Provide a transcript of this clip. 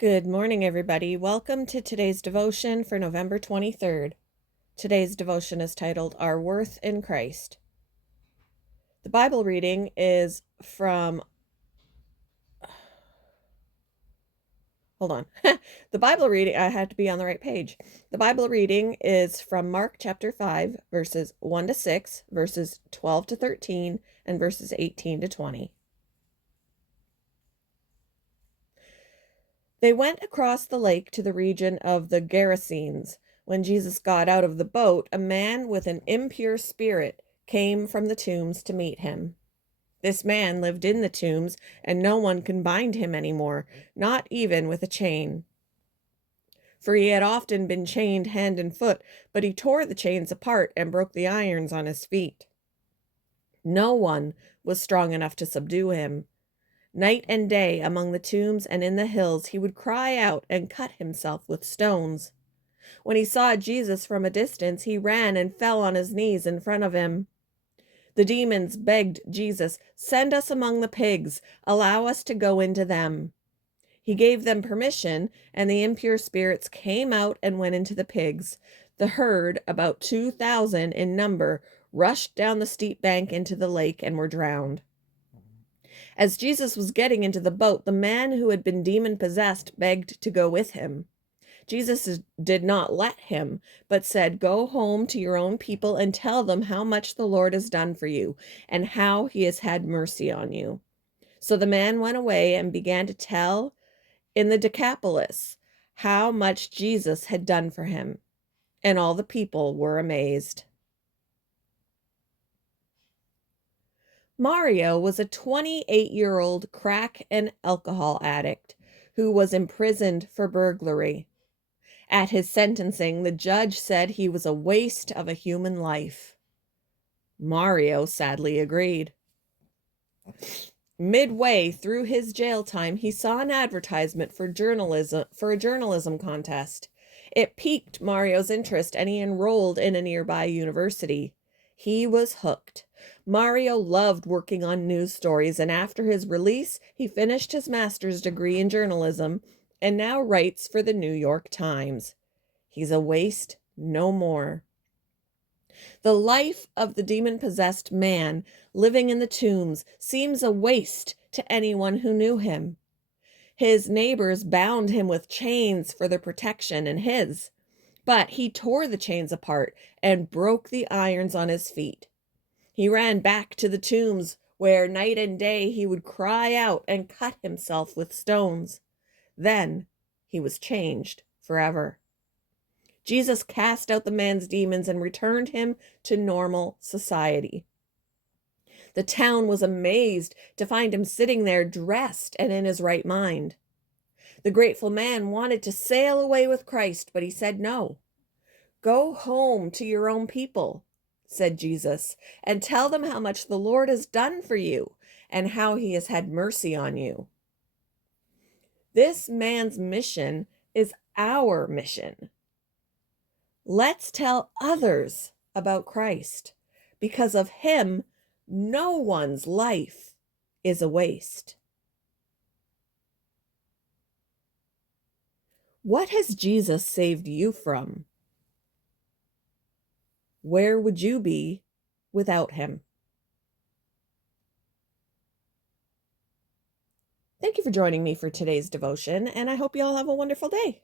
Good morning, everybody. Welcome to today's devotion for November 23rd. Today's devotion is titled Our Worth in Christ. The Bible reading is from, hold on. The Bible reading, I had to be on the right page. The Bible reading is from Mark chapter 5, verses 1 to 6, verses 12 to 13, and verses 18 to 20. They went across the lake to the region of the Gerasenes. When Jesus got out of the boat, a man with an impure spirit came from the tombs to meet him. This man lived in the tombs, and no one could bind him anymore, not even with a chain. For he had often been chained hand and foot, but he tore the chains apart and broke the irons on his feet. No one was strong enough to subdue him. Night and day among the tombs and in the hills he would cry out and cut himself with stones. When he saw Jesus from a distance, he ran and fell on his knees in front of him. The demons begged Jesus, "Send us among the pigs, allow us to go into them." He gave them permission, and the impure spirits came out and went into the pigs. The herd, about 2,000 in number, rushed down the steep bank into the lake and were drowned. As Jesus was getting into the boat, the man who had been demon-possessed begged to go with him. Jesus did not let him, but said, "Go home to your own people and tell them how much the Lord has done for you and how he has had mercy on you." So the man went away and began to tell in the Decapolis how much Jesus had done for him, and all the people were amazed. Mario was a 28-year-old crack and alcohol addict who was imprisoned for burglary. At his sentencing, the judge said he was a waste of a human life. Mario sadly agreed. Midway through his jail time, he saw an advertisement for a journalism contest. It piqued Mario's interest, and he enrolled in a nearby university. He was hooked. Mario loved working on news stories, and after his release, he finished his master's degree in journalism and now writes for the New York Times. He's a waste no more. The life of the demon-possessed man living in the tombs seems a waste to anyone who knew him. His neighbors bound him with chains for their protection and his, but he tore the chains apart and broke the irons on his feet. He ran back to the tombs where night and day he would cry out and cut himself with stones. Then he was changed forever. Jesus cast out the man's demons and returned him to normal society. The town was amazed to find him sitting there dressed and in his right mind. The grateful man wanted to sail away with Christ, but he said no. "Go home to your own people," said Jesus, "and tell them how much the Lord has done for you and how he has had mercy on you." This man's mission is our mission. Let's tell others about Christ. Because of him, no one's life is a waste. What has Jesus saved you from? Where would you be without him? Thank you for joining me for today's devotion, and I hope you all have a wonderful day.